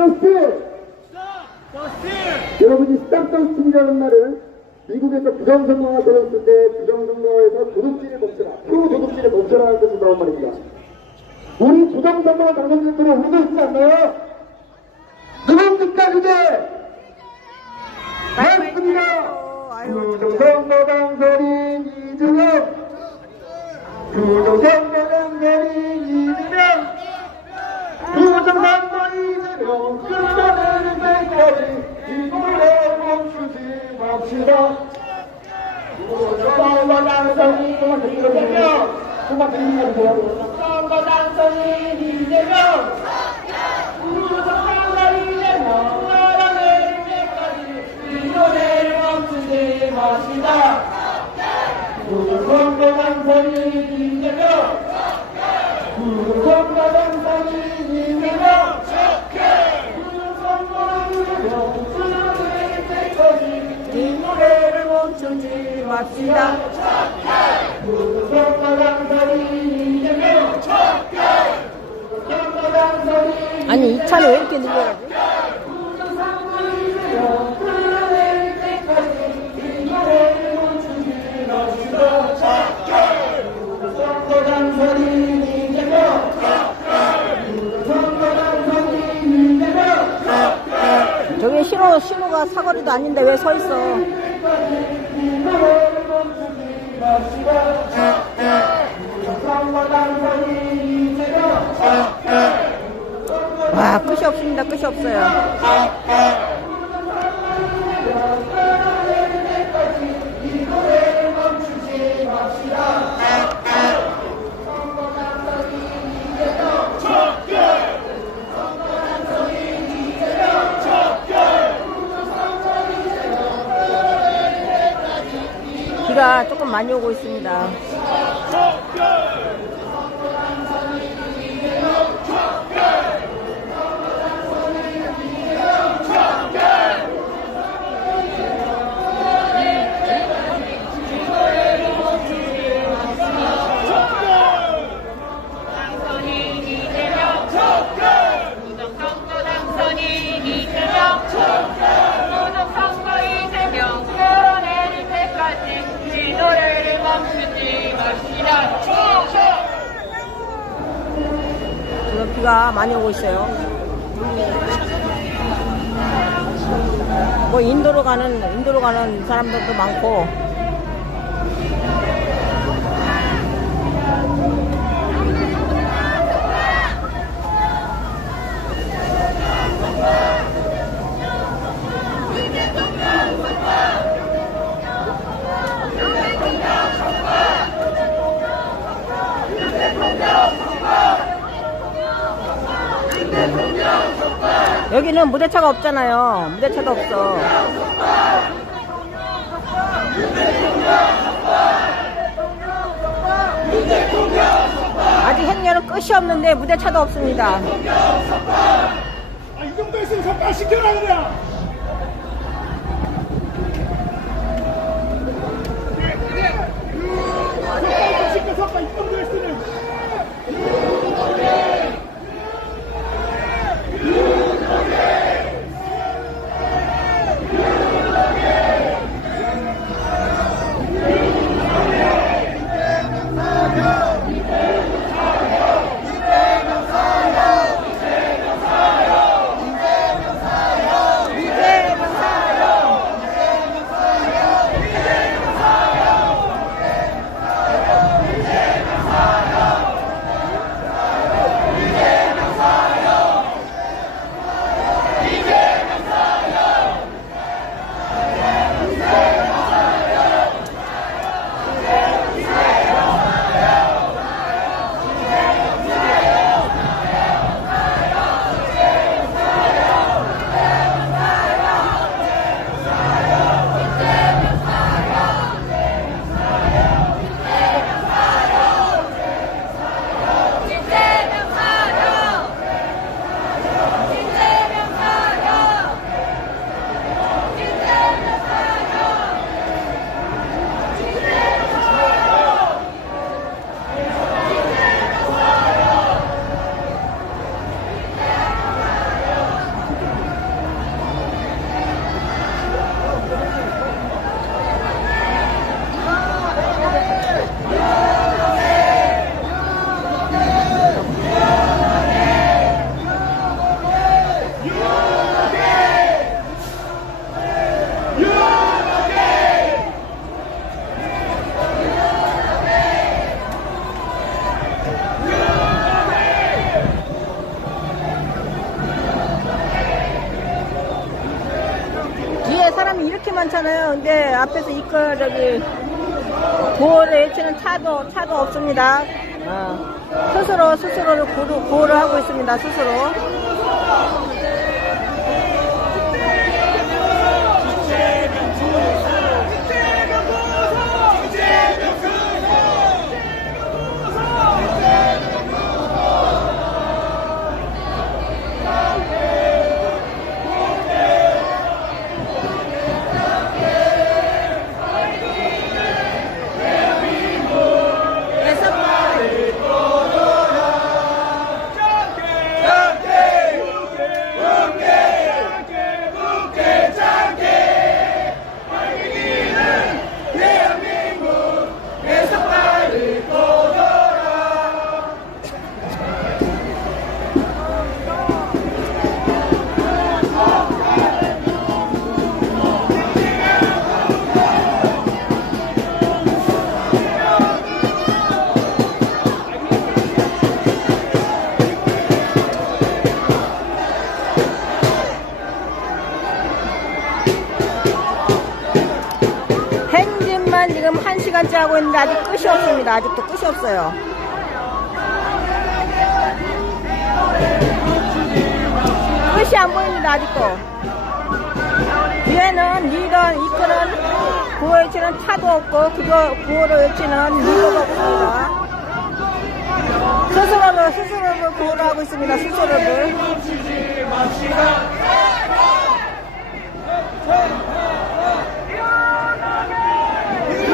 더스틸! 여러분이 스탑 더 스틸이라는 말은 미국에서 부정선거가 되었을 때 부정선거에서 도둑질을 멈춰라. 표 도둑질을 멈춰라는 뜻이 나온 말입니다. 우리 부정선거가 당선자들은 울고 있지 않나요? 누굽니까 그게? 맞습니다. 부정선거 당선인 이재명 부정선거 당선인 이재명 부정선거 이재명 끝나는 때까지 이 노래 멈추지 부정선거 멈추지 맙시다 아니 이 차를 왜 이렇게 늘려가지? 저기 신호 신호가 사거리도 아닌데 왜 서 있어? 와 끝이 없습니다. 끝이 없어요. 비가 조금 많이 오고 있습니다. 당선인 이재명 부정선거 당선인 이재명 부정선거 이재명 끌어내릴 때까지 이 노래를 멈추지 맙시다 지금 비가 많이 오고 있어요. 뭐 인도로 가는 인도로 가는 사람들도 많고 여기는 무대차가 없잖아요. 무대차도 없어. 아직 행렬은 끝이 없는데 무대차도 없습니다. 아, 이 정도 있으면 석가 시켜라 그냥. 석가 시켜 석가 이 정도 사람이 이렇게 많잖아요. 근데 앞에서 이끌 저기 구호를 외치는 차도 차도 없습니다. 어, 스스로 스스로를 구호, 구호를 하고 있습니다. 스스로. 아직 끝이 없습니다. 아직도 끝이 없어요. 끝이 안 보입니다. 아직도. 뒤에는 리더 이끄는 구호 외치는 차도 없고 그거 구호를 외치는 리더도 없습니다. 스스로를 스스로를 구호를 하고 있습니다. 스스로를.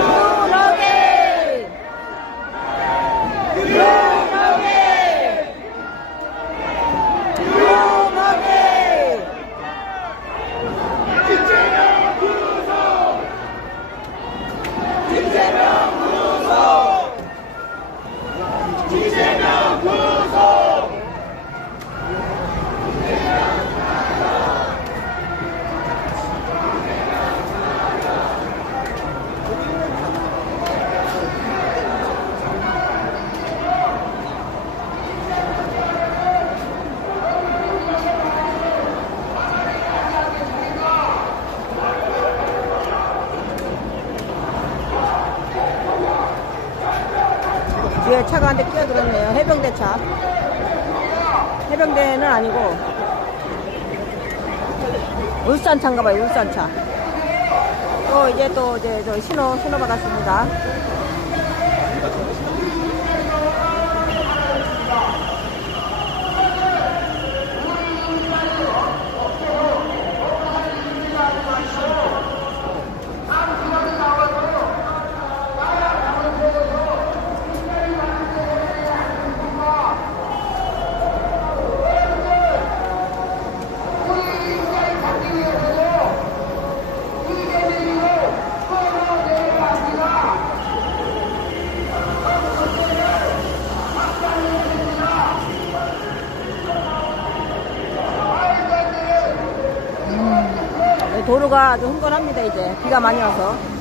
유너게 유너게 유너게 뒤에 차가 한 대 끼어들었네요. 해병대 차. 해병대는 아니고 울산 차인가 봐요. 울산 차. 또 이제 또 이제 저 신호 신호 받았습니다. 도로가 아주 흥건합니다. 이제 비가 많이 와서.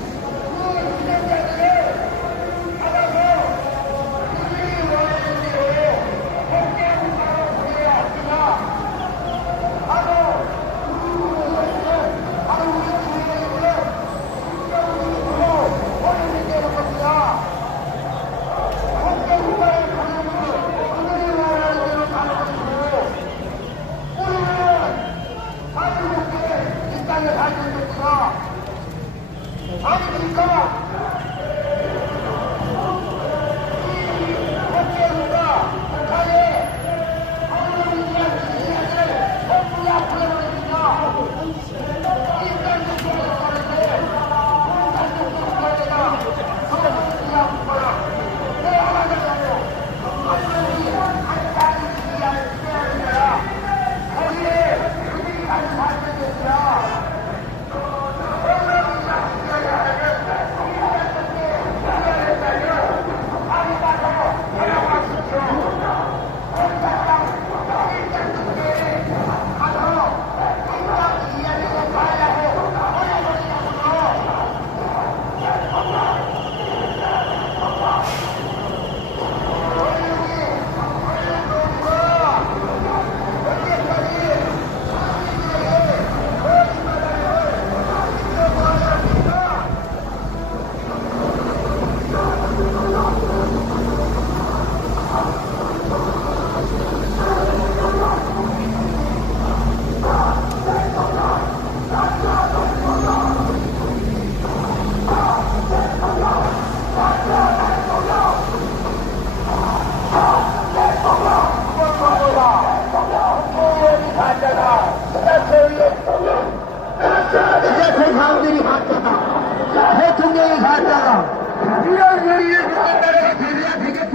ڪري اڳيت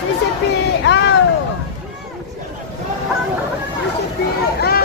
CCP 아웃! CCP 아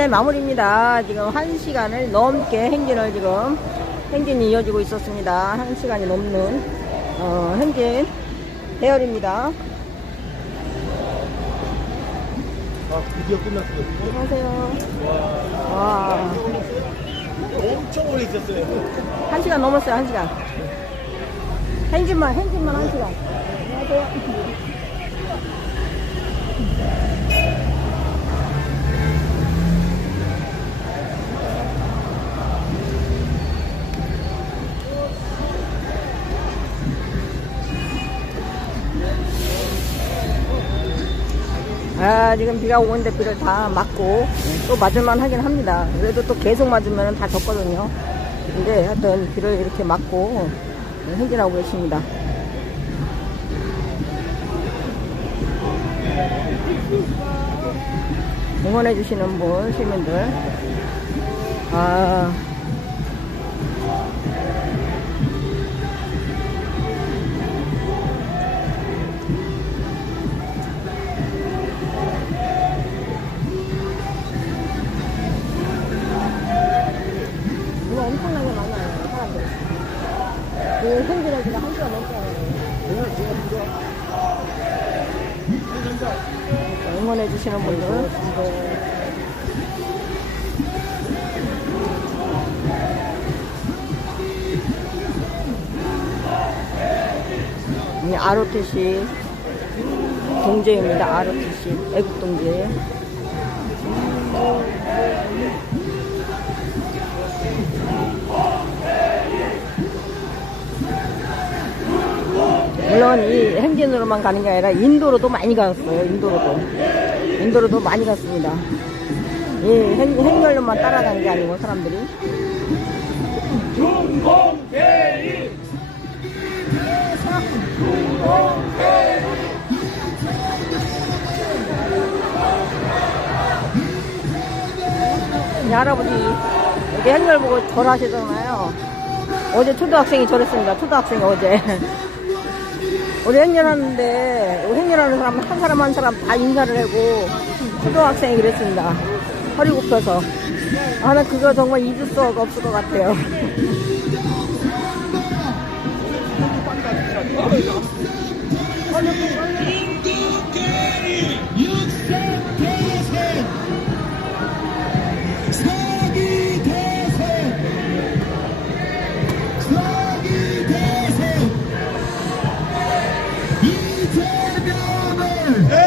행진의 마무리입니다. 지금 한 시간을 넘게 행진을 지금 행진이 이어지고 있었습니다. 한 시간이 넘는 어, 행진 대열입니다. 아, 드디어 끝났어요. 안녕하세요. 와, 엄청 오래 있었어요. 한 시간 넘었어요. 한 시간. 행진만 행진만 한 시간. 안녕하세요. 아, 지금 비가 오는데 비를 다 맞고 또 맞을만 하긴 합니다. 그래도 또 계속 맞으면 다 젖거든요. 근데 하여튼 비를 이렇게 맞고 행진하고 계십니다. 응원해주시는 분, 시민들. 아, 응원해주시는 분들. 이 ROTC 동제입니다. ROTC 애국동제. 물론 이 행진으로만 가는 게 아니라 인도로도 많이 갔어요. 인도로도. 인도로도 많이 갔습니다. 이 행, 행렬로만 따라가는 게 아니고 사람들이. 이 할아버지 여기 행렬 보고 절하시잖아요. 어제 초등학생이 절했습니다. 초등학생이 어제. 우리 행렬하는데 우리 행렬하는 사람 한 사람 한 사람 다 인사를 하고 초등학생이 그랬습니다. 허리 굽혀서. 아, 나 그거 정말 잊을 수가 없을 것 같아요. 이